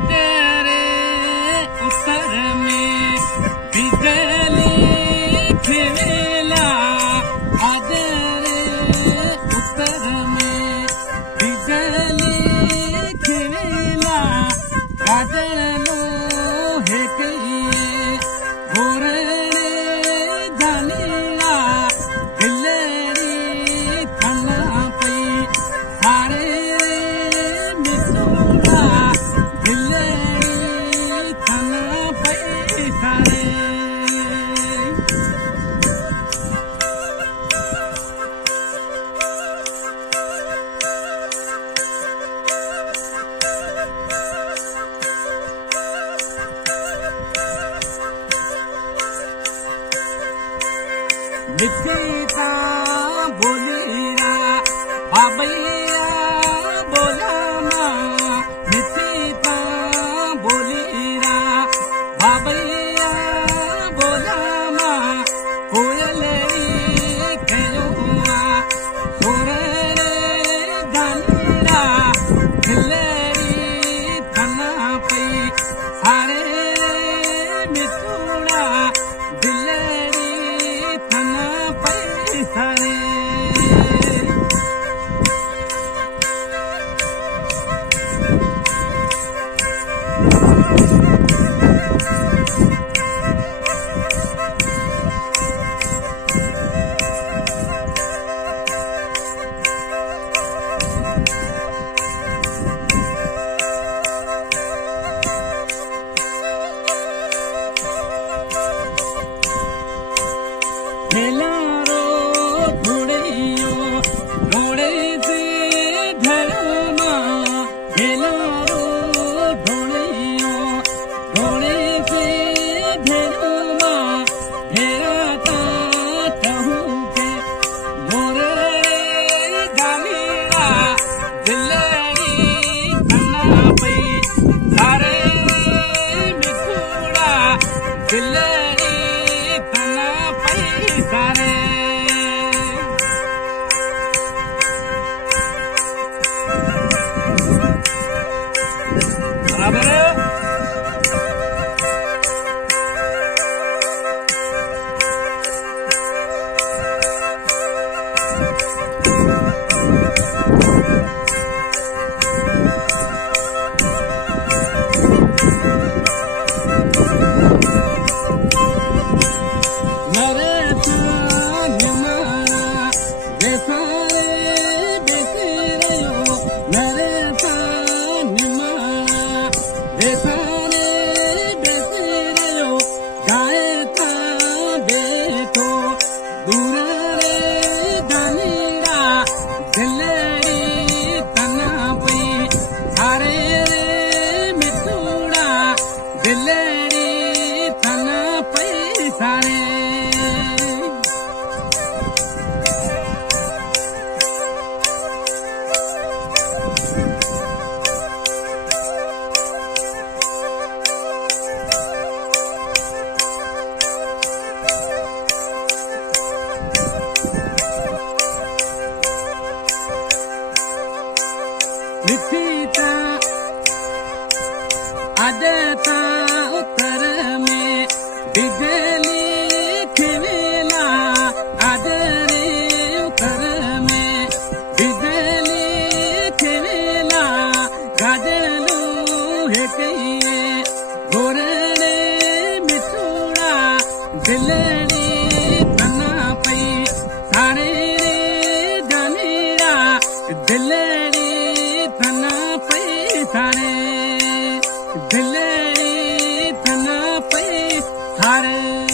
तेरे उत्तर में बिजली खिला, तेरे उत्तर में बिजली खिला, गाजर लोहे कहिए गोरने जानीला, दिलेरी थना पई थारे मिसूड़ा, दिलेरी थना पई थारे। निकिता बोलीरा बाबैया बोला माँ, निकिता बोलीरा बाबैया बोला माँ, कोयलरी खेलुआ सोरे दानीरा, दिलेरी थना पई सारे मिसूड़ा, दिलेरी थना पई सारे। खेलारो धुड़ैयो धोड़े से धरमा, खेलारो धुड़ैयो धोड़े से धरमा, घेराता चहु के मोरे गालीरा, दिलेरी थना पई सारे मिसूड़ा, दिलेरी थना पई सारे। बराबर है। दिलेरी थना पई सारे। निकिता आदता उत्तर में बिजली खिला, आदरे उत्तर में बिजली खिला, गाजर लोहे कहिए गोरने मिसूड़ा, दिलेरी थना पई सारे जानीरा, दिलेरी थना पई सारे, दिलेरी थना पई सारे।